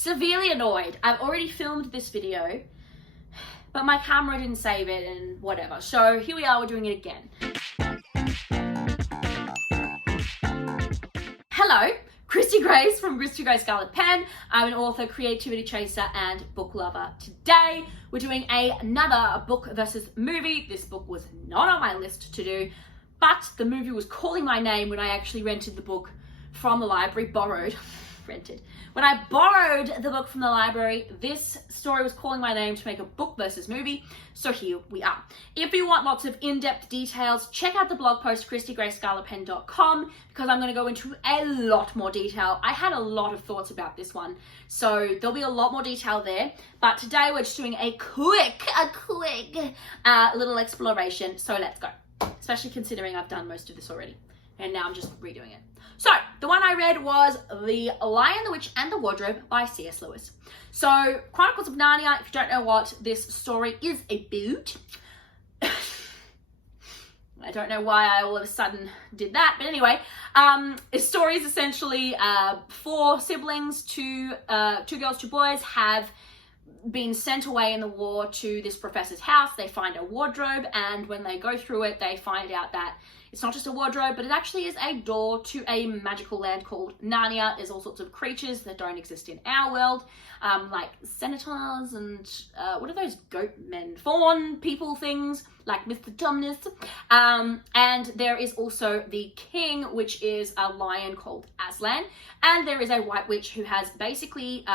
severely annoyed. I've already filmed this video, but my camera didn't save it and whatever. So here we are, we're doing it again. Hello, Christy Grace from Christy Grace Scarlet Pen. I'm an author, creativity chaser, and book lover. Today, we're doing another book versus movie. This book was not on my list to do, but the movie was calling my name when I actually rented the book from the library, When I borrowed the book from the library, this story was calling my name to make a book versus movie, so here we are. If you want lots of in-depth details, check out the blog post, christygracescarletpen.com, because I'm going to go into a lot more detail. I had a lot of thoughts about this one, so there'll be a lot more detail there, but today we're just doing a quick little exploration, so let's go. Especially considering I've done most of this already, and now I'm just redoing it. So, the one I read was The Lion, the Witch, and the Wardrobe by C.S. Lewis. So, Chronicles of Narnia, if you don't know what this story is about, I don't know why I all of a sudden did that, but anyway, this story is essentially 4 siblings, two girls, 2 boys, have been sent away in the war to this professor's house. They find a wardrobe, and when they go through it, they find out that it's not just a wardrobe, but it actually is a door to a magical land called Narnia. There's all sorts of creatures that don't exist in our world, like centaurs and what are those goat men, fawn people things, like Mr. Tumnus. And there is also the king, which is a lion called Aslan. And there is a white witch who has basically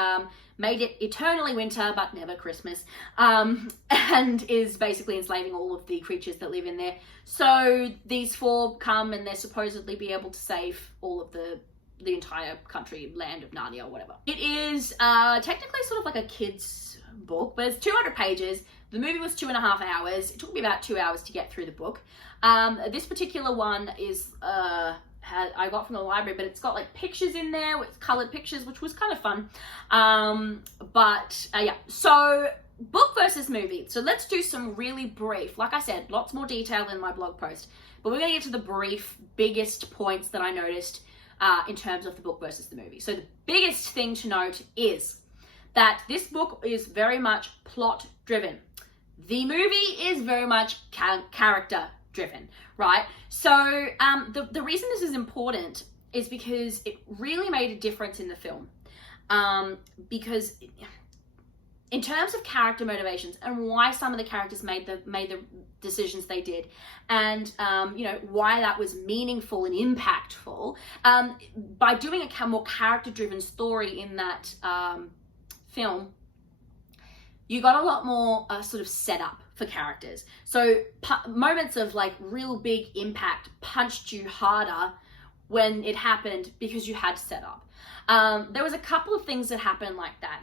made it eternally winter but never Christmas, and is basically enslaving all of the creatures that live in there. So these 4 come and they're supposedly be able to save all of the entire country, land of Narnia or whatever. It is technically sort of like a kid's book, but it's 200 pages. The movie was 2.5 hours. It took me about 2 hours to get through the book. This particular one is I got from the library, but it's got like pictures in there with colored pictures, which was kind of fun. Yeah, so book versus movie. So let's do some really brief, like I said, lots more detail in my blog post, but we're going to get to the brief, biggest points that I noticed in terms of the book versus the movie. So the biggest thing to note is that this book is very much plot driven. The movie is very much character driven, right? So the reason this is important is because it really made a difference in the film, because in terms of character motivations and why some of the characters made the decisions they did, and you know, why that was meaningful and impactful, by doing a more character driven story in that film, you got a lot more sort of setup for characters. So moments of like real big impact punched you harder when it happened because you had setup. There was a couple of things that happened like that.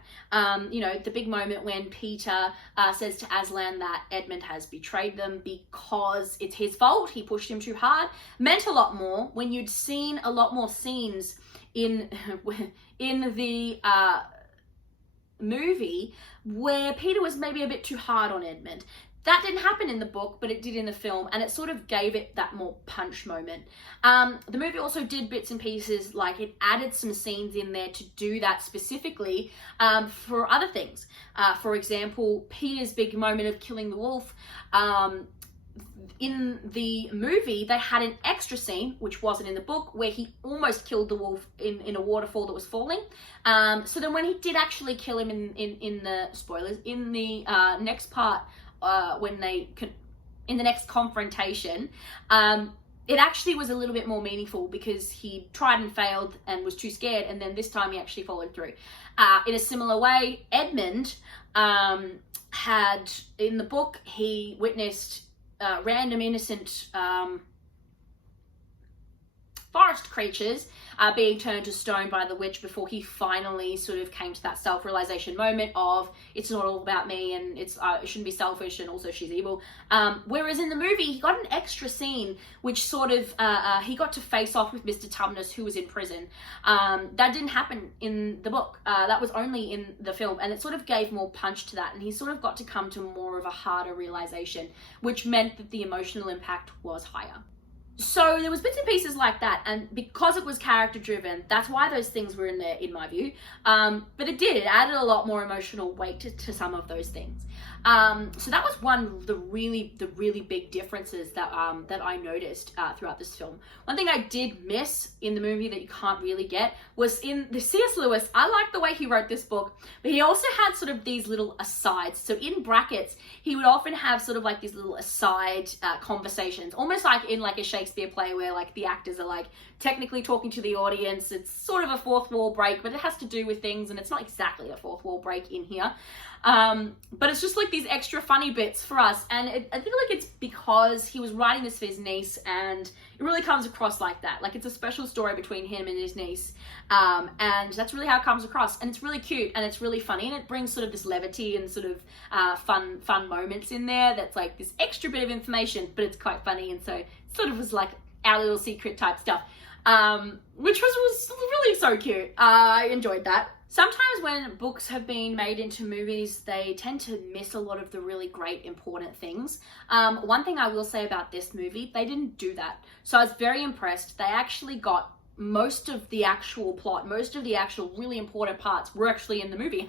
You know, the big moment when Peter says to Aslan that Edmund has betrayed them because it's his fault, he pushed him too hard, meant a lot more when you'd seen a lot more scenes in the movie where Peter was maybe a bit too hard on Edmund. That didn't happen in the book, but it did in the film, and it sort of gave it that more punch moment. The movie also did bits and pieces, like it added some scenes in there to do that specifically for other things. For example, Peter's big moment of killing the wolf. In the movie, they had an extra scene, which wasn't in the book, where he almost killed the wolf in a waterfall that was falling. So then when he did actually kill him in the spoilers, in the next part, in the next confrontation, it actually was a little bit more meaningful because he tried and failed and was too scared, and then this time he actually followed through. In a similar way, Edmund had, in the book, he witnessed random innocent forest creatures being turned to stone by the witch before he finally sort of came to that self-realization moment of it's not all about me, and it shouldn't be selfish, and also she's evil. Whereas in the movie, he got an extra scene which sort of he got to face off with Mr. Tumnus, who was in prison. That didn't happen in the book. That was only in the film, and it sort of gave more punch to that, and he sort of got to come to more of a harder realization, which meant that the emotional impact was higher. So there was bits and pieces like that, and because it was character driven, that's why those things were in there, in my view. But it added a lot more emotional weight to some of those things. So that was one of the really big differences that I noticed throughout this film. One thing I did miss in the movie that you can't really get was in the C.S. Lewis. I like the way he wrote this book, but he also had sort of these little asides. So in brackets, he would often have sort of like these little aside conversations, almost like in like a Shakespeare play where like the actors are like technically talking to the audience. It's sort of a fourth wall break, but it has to do with things, and it's not exactly a fourth wall break in here. But it's just like these extra funny bits for us, and I feel like it's because he was writing this for his niece, and it really comes across like that. Like, it's a special story between him and his niece, and that's really how it comes across, and it's really cute, and it's really funny, and it brings sort of this levity and sort of fun moments in there. That's like this extra bit of information, but it's quite funny, and so it sort of was like our little secret type stuff, which was really so cute. I enjoyed that. Sometimes when books have been made into movies, they tend to miss a lot of the really great, important things. One thing I will say about this movie, they didn't do that. So I was very impressed. They actually got most of the actual plot, most of the actual really important parts were actually in the movie.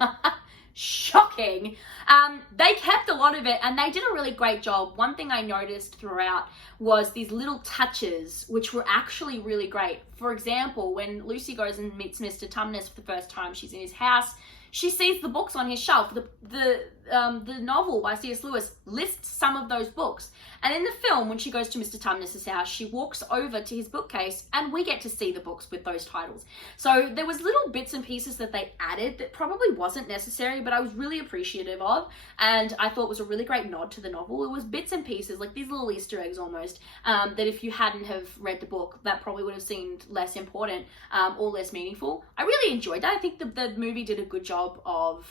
Shocking. They kept a lot of it, and they did a really great job. One thing I noticed throughout was these little touches, which were actually really great. For example, when Lucy goes and meets Mr. Tumnus for the first time, she's in his house. She sees the books on his shelf. The novel by C.S. Lewis lists some of those books. And in the film, when she goes to Mr. Tumnus's house, she walks over to his bookcase, and we get to see the books with those titles. So there was little bits and pieces that they added that probably wasn't necessary, but I was really appreciative of, and I thought was a really great nod to the novel. It was bits and pieces, like these little Easter eggs almost, that if you hadn't have read the book, that probably would have seemed less important or less meaningful. I really enjoyed that. I think the movie did a good job of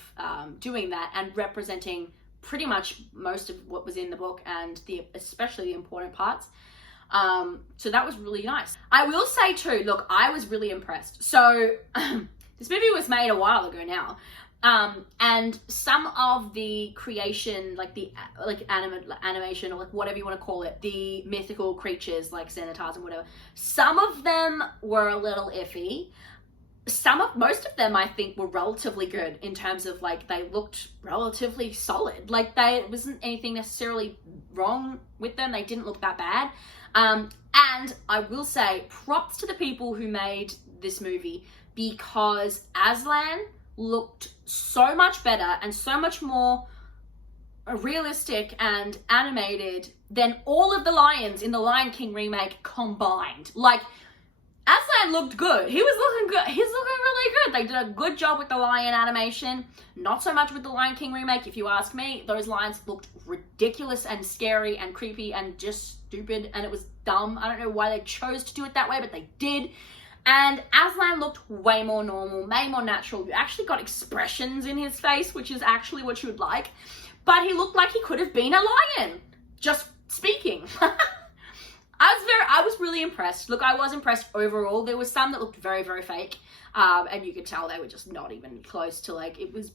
doing that and representing pretty much most of what was in the book, and especially the important parts. So that was really nice. I will say too, look, I was really impressed. So this movie was made a while ago now. And some of the creation, like the animation, or like whatever you want to call it, the mythical creatures like centaurs and whatever, some of them were a little iffy. Most of them I think were relatively good in terms of like they looked relatively solid. Like there wasn't anything necessarily wrong with them. They didn't look that bad. And I will say props to the people who made this movie, because Aslan looked so much better and so much more realistic and animated than all of the lions in the Lion King remake combined. Like, Aslan looked good. He was looking good. He's looking really good. They did a good job with the lion animation. Not so much with the Lion King remake, if you ask me. Those lions looked ridiculous and scary and creepy and just stupid, and it was dumb. I don't know why they chose to do it that way, but they did. And Aslan looked way more normal, way more natural. You actually got expressions in his face, which is actually what you would like. But he looked like he could have been a lion, just speaking. I was really impressed. Look, I was impressed overall. There was some that looked very, very fake. And you could tell they were just not even close to, like, it was,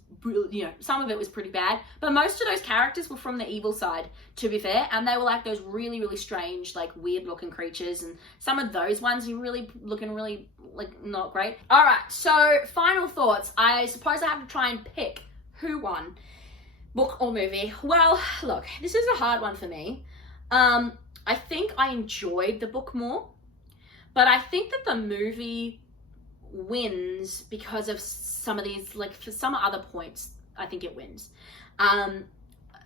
some of it was pretty bad. But most of those characters were from the evil side, to be fair. And they were like those really, really strange, like weird looking creatures. And some of those ones were really looking really, like, not great. All right, so final thoughts. I suppose I have to try and pick who won, book or movie. Well, look, this is a hard one for me. I think I enjoyed the book more, but I think that the movie wins because of some of these, like for some other points, I think it wins.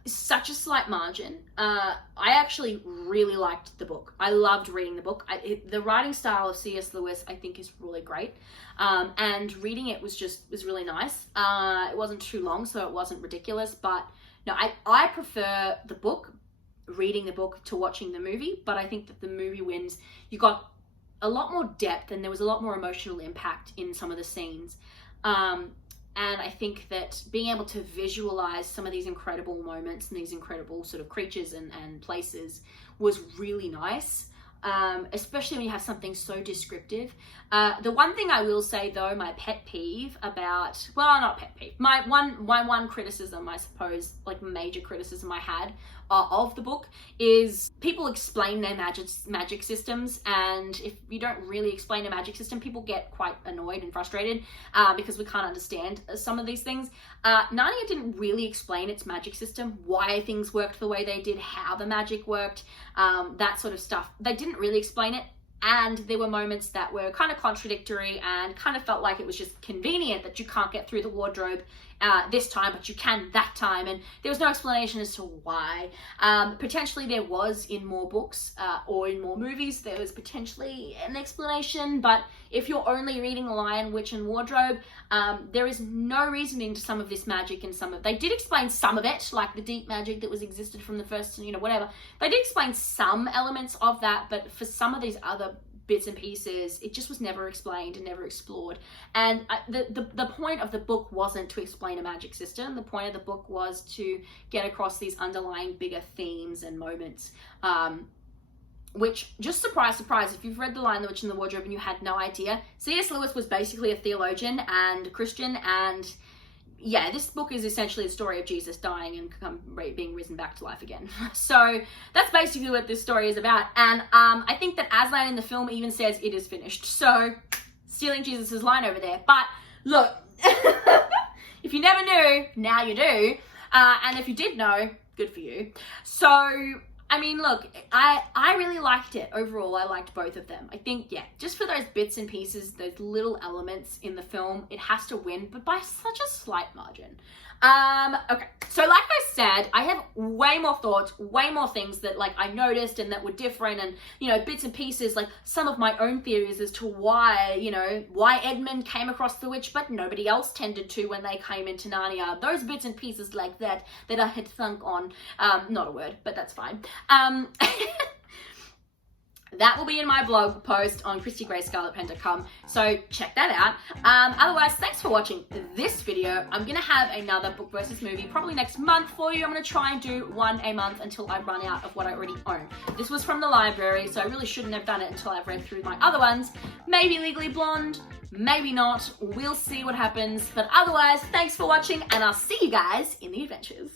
Such a slight margin. I actually really liked the book. I loved reading the book. The writing style of C.S. Lewis, I think, is really great. And reading it was really nice. It wasn't too long, so it wasn't ridiculous, but no, I prefer the book, reading the book, to watching the movie. But I think that the movie wins. You got a lot more depth, and there was a lot more emotional impact in some of the scenes. And I think that being able to visualize some of these incredible moments and these incredible sort of creatures and places was really nice. Especially when you have something so descriptive. The one thing I will say though, my pet peeve about, well, not pet peeve, my one criticism, I suppose, like major criticism I had of the book is people explain their magic systems, and if you don't really explain a magic system, people get quite annoyed and frustrated because we can't understand some of these things. Narnia didn't really explain its magic system, why things worked the way they did, how the magic worked, that sort of stuff. They didn't really explain it. And there were moments that were kind of contradictory and kind of felt like it was just convenient that you can't get through the wardrobe this time, but you can that time. And there was no explanation as to why. Potentially there was in more books or in more movies, there was potentially an explanation. But if you're only reading The Lion, Witch and Wardrobe, there is no reasoning to some of this magic and some of... They did explain some of it, like the deep magic that was existed from the first, whatever. They did explain some elements of that, but for some of these other bits and pieces, it just was never explained and never explored. And the point of the book wasn't to explain a magic system. The point of the book was to get across these underlying bigger themes and moments, which, just surprise, surprise, if you've read The Lion, the Witch and the Wardrobe and you had no idea, C.S. Lewis was basically a theologian and a Christian, and yeah, this book is essentially the story of Jesus dying and being risen back to life again. So that's basically what this story is about. And I think that Aslan in the film even says it is finished. So stealing Jesus's line over there. But look, if you never knew, now you do. And if you did know, good for you. So I mean, look, I really liked it. Overall, I liked both of them. I think, yeah, just for those bits and pieces, those little elements in the film, it has to win, but by such a slight margin. Okay, so like I said, I have way more thoughts, way more things that like I noticed and that were different, and bits and pieces, like some of my own theories as to why, why Edmund came across the witch but nobody else tended to when they came into Narnia. Those bits and pieces like that I had thunk on. Not a word, but that's fine. That will be in my blog post on ChristyGrayScarletPen.com, so check that out. Otherwise, thanks for watching this video. I'm going to have another book versus movie probably next month for you. I'm going to try and do one a month until I run out of what I already own. This was from the library, so I really shouldn't have done it until I've read through my other ones. Maybe Legally Blonde, maybe not. We'll see what happens. But otherwise, thanks for watching, and I'll see you guys in the adventures.